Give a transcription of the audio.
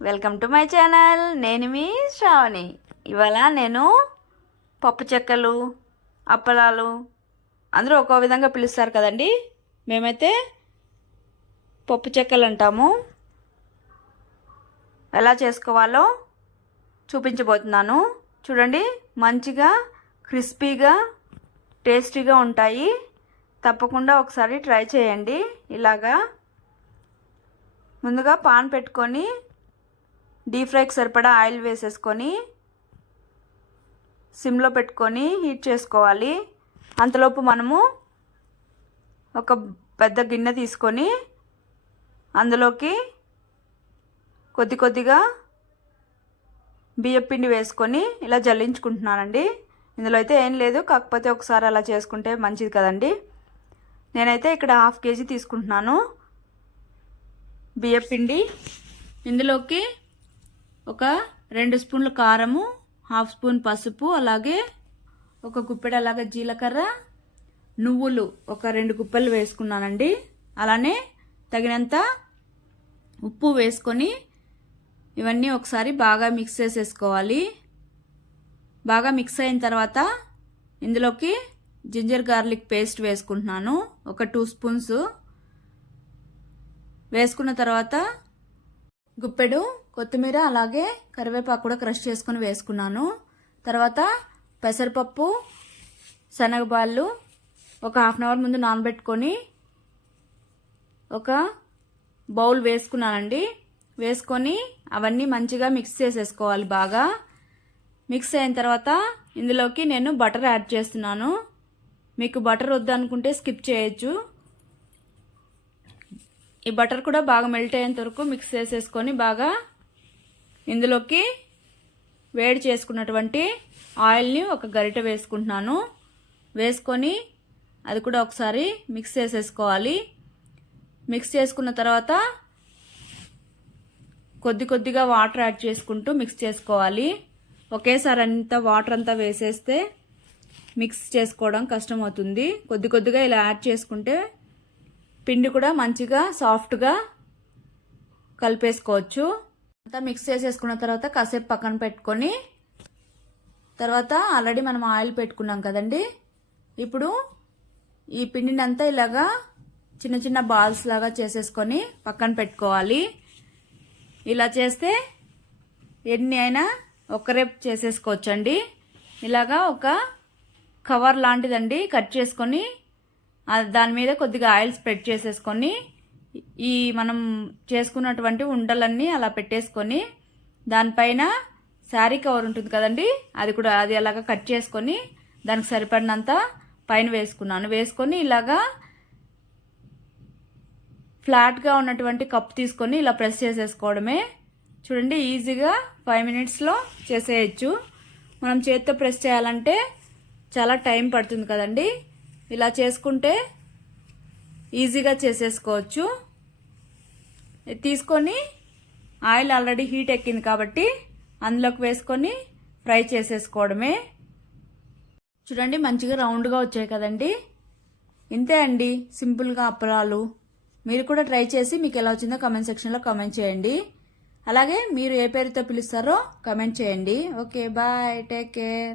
Welcome to my channel. నేను మీ శ్రావణి. ఇవాళ నేను పప్పు చెక్కలు అప్పలాలు అందరూ ఒక్కో విధంగా పిలుస్తారు కదండి. మేమైతే పప్పు చెక్కలు అంటాము. ఎలా చేసుకోవాలో చూపించబోతున్నాను. చూడండి మంచిగా క్రిస్పీగా టేస్టీగా ఉంటాయి. తప్పకుండా ఒకసారి ట్రై చేయండి. ఇలాగా ముందుగా పాన్ పెట్టుకొని డీప్ ఫ్రైకి సరిపడా ఆయిల్ వేసేసుకొని సిమ్లో పెట్టుకొని హీట్ చేసుకోవాలి. అంతలోపు మనము ఒక పెద్ద గిన్నె తీసుకొని అందులోకి కొద్ది కొద్దిగా బియ్యం పిండి వేసుకొని ఇలా జల్లించుకుంటున్నానండి. ఇందులో అయితే ఏం లేదు కాకపోతే ఒకసారి అలా చేసుకుంటే మంచిది కదండి. నేనైతే ఇక్కడ హాఫ్ కేజీ తీసుకుంటున్నాను బియ్యపిండి. ఇందులోకి ఒక రెండు స్పూన్ల కారము హాఫ్ స్పూన్ పసుపు అలాగే ఒక గుప్పెడు అలాగే జీలకర్ర నువ్వులు ఒక రెండు గుప్పెలు వేసుకున్నానండి. అలానే తగినంత ఉప్పు వేసుకొని ఇవన్నీ ఒకసారి బాగా మిక్స్ చేసేసుకోవాలి. బాగా మిక్స్ అయిన తర్వాత ఇందులోకి జింజర్ గార్లిక్ పేస్ట్ వేసుకుంటున్నాను. ఒక టూ స్పూన్స్ వేసుకున్న తర్వాత గుప్పెడు కొత్తిమీర అలాగే కరివేపాకు కూడా క్రష్ చేసుకుని వేసుకున్నాను. తర్వాత పెసరపప్పు శనగబాళ్ళు ఒక హాఫ్ అన్ అవర్ ముందు నానబెట్టుకొని ఒక బౌల్ వేసుకున్నానండి. వేసుకొని అవన్నీ మంచిగా మిక్స్ చేసేసుకోవాలి బాగా. మిక్స్ అయిన తర్వాత ఇందులోకి నేను బటర్ యాడ్ చేస్తున్నాను. మీకు బటర్ వద్దనుకుంటే స్కిప్ చేయొచ్చు. ఈ బటర్ కూడా బాగా మెల్ట్ అయ్యేంత వరకు మిక్స్ చేసేసుకొని బాగా ఇందులోకి వేడి చేసుకున్నటువంటి ఆయిల్ని ఒక గరిటె వేసుకుంటున్నాను. వేసుకొని అది కూడా ఒకసారి మిక్స్ చేసేసుకోవాలి. మిక్స్ చేసుకున్న తర్వాత కొద్ది కొద్దిగా వాటర్ యాడ్ చేసుకుంటూ మిక్స్ చేసుకోవాలి. ఒకేసారి అంతా వాటర్ అంతా వేసేస్తే మిక్స్ చేసుకోవడం కష్టం అవుతుంది కొద్ది కొద్దిగా ఇలా యాడ్ చేసుకుంటే పిండి కూడా మంచిగా సాఫ్ట్గా కలిపేసుకోవచ్చు. అంతా మిక్స్ చేసేసుకున్న తర్వాత కాసేపు పక్కన పెట్టుకొని తర్వాత ఆల్రెడీ మనం ఆయిల్ పెట్టుకున్నాం కదండి. ఇప్పుడు ఈ పిండిని అంతా ఇలాగా చిన్న చిన్న బాల్స్ లాగా చేసేసుకొని పక్కన పెట్టుకోవాలి. ఇలా చేస్తే ఎన్ని అయినా ఒకరేపు చేసేసుకోవచ్చండి. ఇలాగా ఒక కవర్ లాంటిదండి కట్ చేసుకొని దాని మీద కొద్దిగా ఆయిల్ స్ప్రెడ్ చేసేసుకొని ఈ మనం చేసుకున్నటువంటి ఉండలన్నీ అలా పెట్టేసుకొని దానిపైన శారీ కవర్ ఉంటుంది కదండి? అది కూడా అది అలాగా కట్ చేసుకొని దానికి సరిపడినంత పైన వేసుకున్నాను. వేసుకొని ఇలాగా ఫ్లాట్గా ఉన్నటువంటి కప్ తీసుకొని ఇలా ప్రెస్ చేసేసుకోవడమే. చూడండి ఈజీగా ఫైవ్ మినిట్స్లో చేసేయచ్చు. మనం చేతితో ప్రెస్ చేయాలంటే చాలా టైం పడుతుంది కదండి? ఇలా చేసుకుంటే ఈజీగా చేసేసుకోవచ్చు. తీసుకొని ఆయిల్ ఆల్రెడీ హీట్ ఎక్కింది కాబట్టి అందులోకి వేసుకొని ఫ్రై చేసేసుకోవడమే. చూడండి మంచిగా రౌండ్గా వచ్చాయి కదండి. ఇంతే అండి సింపుల్గా అప్పలాలు. మీరు కూడా ట్రై చేసి మీకు ఎలా వచ్చిందో కమెంట్ సెక్షన్లో కమెంట్ చేయండి. అలాగే మీరు ఏ పేరుతో పిలుస్తారో కమెంట్ చేయండి. Okay bye take care.